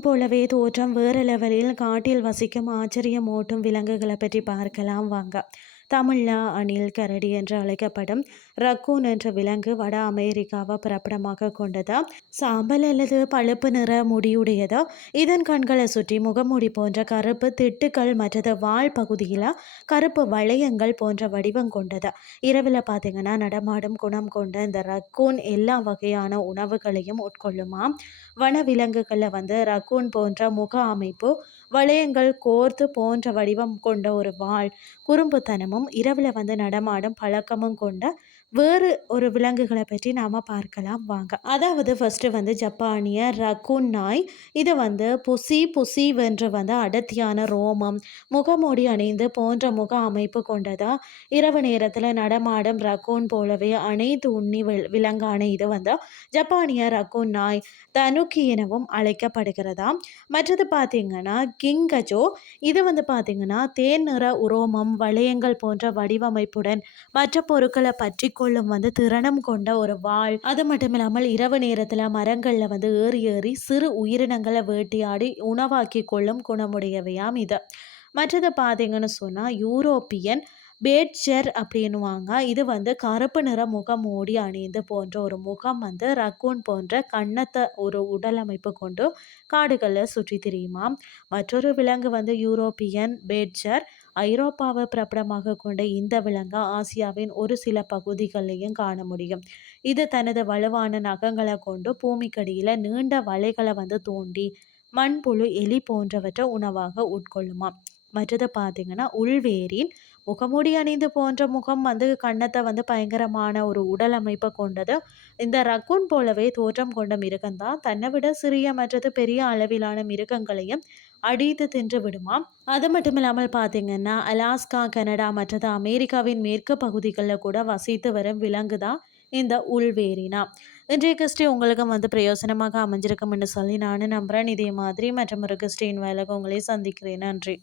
போலவே தோற்றம் வேறு லெவலில் காட்டில் வசிக்கும் ஆச்சரியம் ஓட்டும் விலங்குகளை பற்றி பார்க்கலாம் வாங்க. தமிழ்ல அணில் கரடி என்று அழைக்கப்படும் ரக்கூன் என்ற விலங்கு வட அமெரிக்காவை பிறப்பிடமாக கொண்டது? சாம்பல் அல்லது பழுப்பு நிற முடியுடையது? இதன் கண்களை சுற்றி முகமூடி போன்ற கருப்பு திட்டுக்கள் மற்றது வால் பகுதியில்? கருப்பு வளையங்கள் போன்ற வடிவம் கொண்டது? இரவில் பார்த்தீங்கன்னா நடமாடும் குணம் கொண்ட இந்த ரக்கூன் எல்லா வகையான உணவுகளையும் உட்கொள்ளுமாம். வனவிலங்குகளில் வந்து ரக்கூன் போன்ற முக அமைப்பு வளையங்கள் கோர்த்து போன்ற வடிவம் கொண்ட ஒரு வாள். குறும்புத்தனமும் இரவில் வந்து நடமாடும் பழக்கமும் கொண்ட வேறு ஒரு விலங்குகளை பற்றி நாம் பார்க்கலாம் வாங்க. அதாவது ஃபஸ்ட்டு வந்து ஜப்பானிய ரக்கூன் நாய். இது வந்து புசி புசி வென்று வந்து அடர்த்தியான ரோமம். முகமூடி அணிந்து போன்ற முக அமைப்பு கொண்டதா? இரவு நேரத்தில் நடமாடும் ரக்கூன் போலவே அனைத்து உண்ணி விலங்கான இது வந்து ஜப்பானிய ரக்கூன் நாய் தனுக்கி எனவும் அழைக்கப்படுகிறதா? மற்றது பார்த்தீங்கன்னா கிங்கஜோ. இது வந்து பார்த்தீங்கன்னா தேன் நிற உரோமம் வளையங்கள் போன்ற வடிவமைப்புடன் மற்ற பொருட்களை பற்றி கொள்ளும் வந்து திறனம் கொண்ட ஒரு வாள் அது மட்டும் இல்லாமல் இரவு நேரத்தில் மரங்களில் வந்து ஏறி ஏறி சிறு உயிரினங்களை வேட்டையாடி உணவாக்கி கொள்ளும் குணமுடையவையாம் இது. மற்றது பார்த்தீங்கன்னு சொன்னால் யூரோப்பியன் பேட்ஜர் அப்படின்னுவாங்க. இது வந்து கருப்பு நிற முகம் மூடி அணிந்து போன்ற ஒரு முகம் வந்து ரக்கூன் போன்ற கன்னத்தை ஒரு உடல் அமைப்பு கொண்டு காடுகளில் சுற்றி திரியுமா? மற்றொரு விலங்கு வந்து யூரோப்பியன் பேட்ஜர். ஐரோப்பாவை பிரபலமாக கொண்ட இந்த விலங்கு ஆசியாவின் ஒரு சில பகுதிகளையும் காண முடியும். இது தனது வலுவான நகங்களை கொண்டு பூமிக்கடியில் நீண்ட வலைகளை வந்து தோண்டி மண்புழு எலி போன்றவற்றை உணவாக உட்கொள்ளுமா? மற்றது பார்த்தீங்கன்னா உள்வேரின் முகமூடி அணிந்து போன்ற முகம் வந்து கன்னத்தை வந்து பயங்கரமான ஒரு உடல் அமைப்பை கொண்டது. இந்த ரக்கூன் போலவே தோற்றம் கொண்ட மிருகம்தான் தன்னை விட சிறிய மற்றது பெரிய அளவிலான மிருகங்களையும் அடித்து தின்று விடுமாம் அது மட்டும் இல்லாமல் பார்த்தீங்கன்னா அலாஸ்கா கனடா மற்றது அமெரிக்காவின் மேற்கு பகுதிகளில் கூட வசித்து வரும் விலங்கு தான் இந்த உள்வேரினா. இன்றைய கிறிஸ்டி உங்களுக்கும் வந்து பிரயோசனமாக அமைஞ்சிருக்கும்னு சொல்லி நானும் நம்புகிறேன் இதே மாதிரி மற்றும் ஒரு கிறிஸ்டின் வேலைக்கு உங்களை சந்திக்கிறேன். நன்றி.